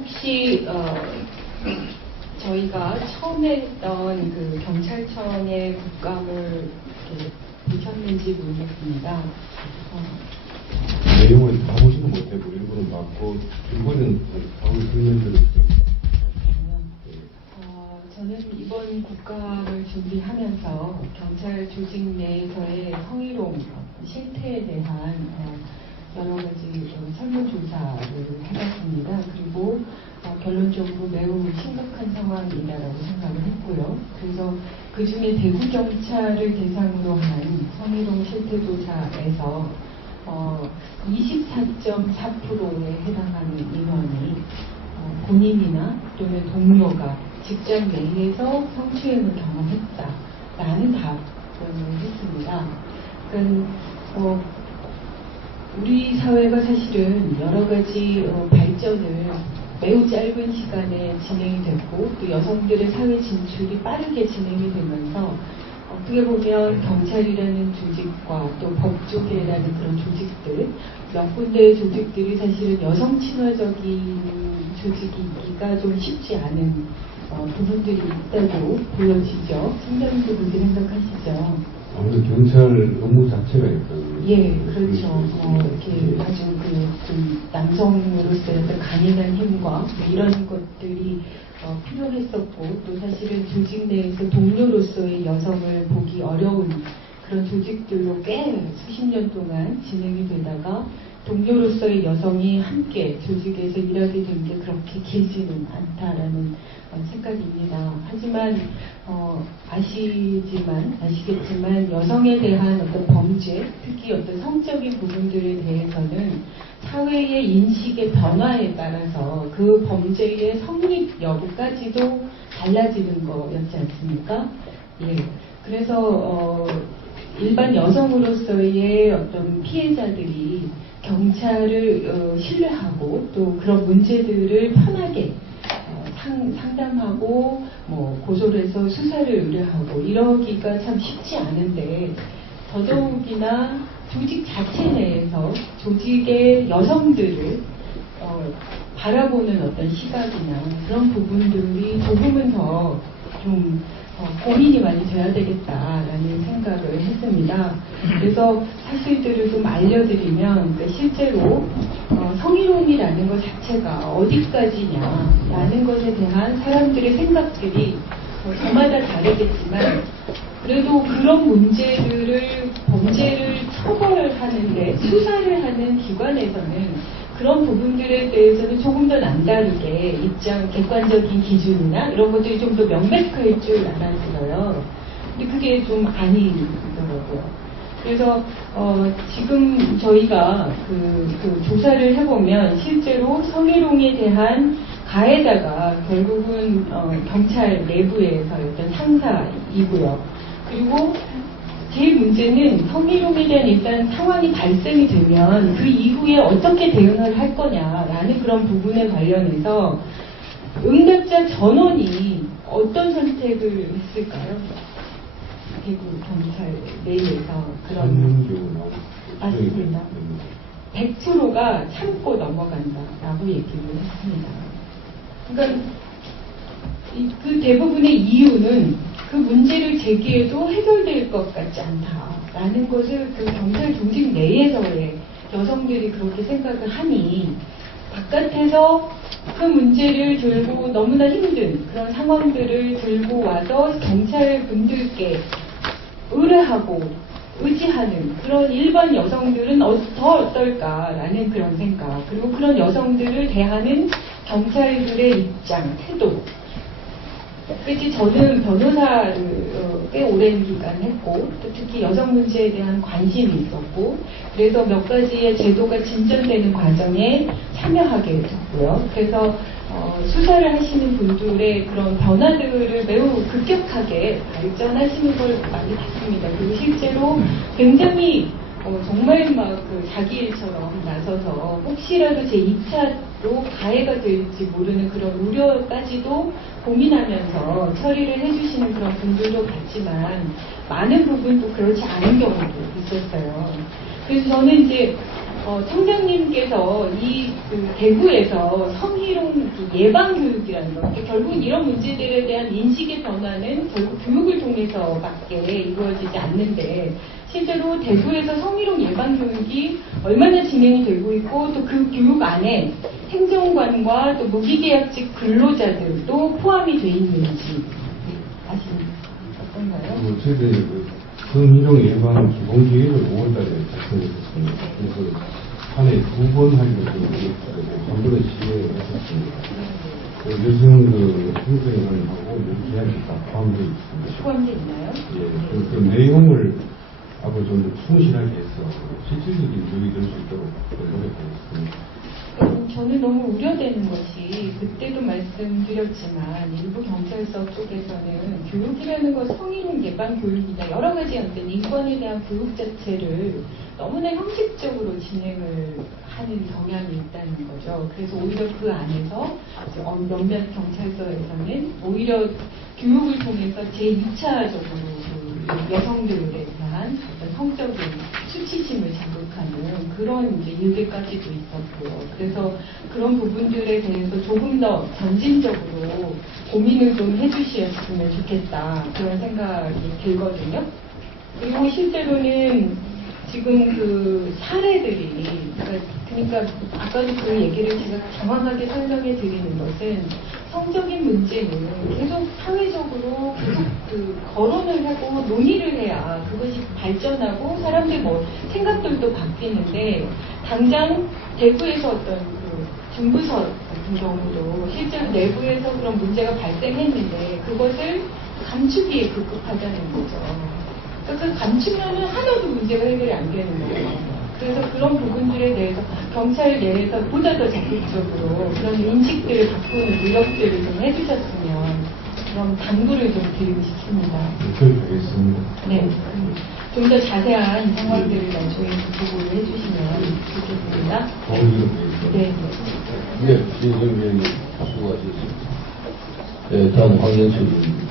혹시 어, 저희가 처음에 했던 그 경찰청의 국감을 보셨는지 모르겠습니다. 어, 내용을 다 보지는 못했고 일부는 봤고 일부는 하고 설명드렸어요. 어, 저는 이번 국감을 준비하면서 경찰 조직 내에서의 성희롱 실태에 대한 어, 여러 가지 어, 설문조사를 해봤습니다. 그리고 어, 결론적으로 매우 심각한 상황이다라고 생각을 했고요. 그래서 그 중에 대구 경찰을 대상으로 한 성희롱 실태조사에서 어, 24.4%에 해당하는 인원이 어, 본인이나 또는 동료가 직장 내에서 성추행을 경험했다라는 답변을 했습니다. 그러니까 어, 우리 사회가 사실은 여러 가지 어, 발전을 매우 짧은 시간에 진행이 됐고 또 여성들의 사회 진출이 빠르게 진행이 되면서 어떻게 보면 경찰이라는 조직과 또 법조계라는 그런 조직들 몇 군데의 조직들이 사실은 여성 친화적인 조직이기가 좀 쉽지 않은 어, 부분들이 있다고 보여지죠. 팀장님도 그렇게 생각하시죠? 아무래도 경찰 업무 자체가 일단 예, 그렇죠. 어, 이렇게 아주 그, 좀 남성으로서의 어떤 강인한 힘과 뭐 이런 것들이 어, 필요했었고 또 사실은 조직 내에서 동료로서의 여성을 보기 어려운 그런 조직들로 꽤 수십 년 동안 진행이 되다가 동료로서의 여성이 함께 조직에서 일하게 된 게 그렇게 길지는 않다라는 어, 생각입니다. 하지만 어, 아시지만 아시겠지만 여성에 대한 어떤 범죄, 특히 어떤 성적인 부분들에 대해서는 사회의 인식의 변화에 따라서 그 범죄의 성립 여부까지도 달라지는 거였지 않습니까? 예. 그래서 어, 일반 여성으로서의 어떤 피해자들이 경찰을 어, 신뢰하고 또 그런 문제들을 편하게 어, 상, 상담하고 뭐 고소를 해서 수사를 의뢰하고 이러기가 참 쉽지 않은데 더더욱이나 조직 자체 내에서 조직의 여성들을 어, 바라보는 어떤 시각이나 그런 부분들이 조금은 더좀 어, 고민이 많이 돼야 되겠다라는 생각을 했습니다. 그래서 사실들을 좀 알려드리면 그러니까 실제로 어, 성희롱이라는 것 자체가 어디까지냐라는 것에 대한 사람들의 생각들이 어, 저마다 다르겠지만 그래도 그런 문제들을 범죄를 처벌하는데 수사를 하는 기관에서는 그런 부분들에 대해서는 조금 더 남다르게 입장, 객관적인 기준이나 이런 것들이 좀 더 명백할 줄 알았어요. 근데 그게 좀 아니더라고요. 그래서 어, 지금 저희가 그, 그 조사를 해보면 실제로 성희롱에 대한 가해자가 결국은 어, 경찰 내부에서 어떤 상사이고요. 그리고 제일 문제는 성희롱에 대한 일단 상황이 발생이 되면 그 이후에 어떻게 대응을 할 거냐라는 그런 부분에 관련해서 응답자 전원이 어떤 선택을 했을까요? 대구 경찰 내에서 그런 맞습니다. 100%가 참고 넘어간다라고 얘기를 했습니다. 그러니까 이- 그 대부분의 이유는 그 문제를 제기해도 해결될 것 같지 않다라는 것을 그 경찰 조직 내에서의 여성들이 그렇게 생각을 하니 바깥에서 그 문제를 들고 너무나 힘든 그런 상황들을 들고 와서 경찰 분들께 의뢰하고 의지하는 그런 일반 여성들은 어- 더 어떨까라는 그런 생각 그리고 그런 여성들을 대하는 경찰들의 입장, 태도 특히 저는 변호사를 어, 꽤 오랜 기간 했고 또 특히 여성 문제에 대한 관심이 있었고 그래서 몇 가지의 제도가 진전되는 과정에 참여하게 됐고요. 그래서 어, 수사를 하시는 분들의 그런 변화들을 매우 급격하게 발전하시는 걸 많이 봤습니다. 그리고 실제로 굉장히 어, 정말 막 그 자기 일처럼 나서서 혹시라도 제 2차로 가해가 될지 모르는 그런 우려까지도 고민하면서 처리를 해주시는 그런 분들도 봤지만 많은 부분도 그렇지 않은 경우도 있었어요. 그래서 저는 이제 어, 청장님께서 이 그, 대구에서 성희롱 그 예방 교육이라는 거, 그러니까 결국 이런 문제들에 대한 인식의 변화는 결국 교육을 통해서밖에 이루어지지 않는데 실제로 대구에서 성희롱 예방 교육이 얼마나 진행이 되고 있고 또 그 교육 안에 행정관과 또 무기계약직 근로자들도 포함이 돼 있는지 아십니까? 어떤가요? 그 저희들이 그 성희롱 예방 기본 계획을 5월달에 작성했었습니다. 그래서 한 해 두 번 하기로 한 번은 시행했었습니다. 그 여성 그 행정관하고 무기한테 다 포함되어 있습니다. 포함되어 있나요? 예, 그, 그 내용을 앞으로 좀 더 충실하게 해서 실질적인 교육이 될 수 있도록 노력하겠습니다. 음, 저는 너무 우려되는 것이 그때도 말씀드렸지만 일부 경찰서 쪽에서는 교육이라는 것 성희롱 예방 교육이나 여러 가지 어떤 인권에 대한 교육 자체를 너무나 형식적으로 진행을 하는 경향이 있다는 거죠. 그래서 오히려 그 안에서 어, 몇몇 경찰서에서는 오히려 교육을 통해서 제2차적으로 그 여성들에 대한 어떤 성적인 수치심을 자극하는 그런 이제 일개까지도 있었고요. 그래서 그런 부분들에 대해서 조금 더 점진적으로 고민을 좀 해주셨으면 좋겠다 그런 생각이 들거든요. 그리고 실제로는 지금 그 사례들이 그러니까, 그러니까 아까도 그 얘기를 제가 정확하게 설명해 드리는 것은 성적인 문제는 계속 사회적으로 계속 그 거론을 하고 논의를 해야 그것이 발전하고 사람들 뭐 생각들도 바뀌는데 당장 대구에서 어떤 그 중부서 같은 경우도 실제로 내부에서 그런 문제가 발생했는데 그것을 감추기에 급급하다는 거죠. 그러니까 그 감추면은 하나도 문제가 해결이 안 되는 거예요. 그래서 그런 부분들에 대해서 경찰 내에서 보다 더 적극적으로 그런 인식들을 바꾸는 노력들을 좀 해주셨으면 그런 당부를 좀 드리고 싶습니다. 네. 좀 더 자세한 상황들을 나중에 보고를 해주시면 좋겠습니다. 되겠습니다. 네. 네, 진성 위원님 수고하셨습니다. 네, 다음 황현수 의원님.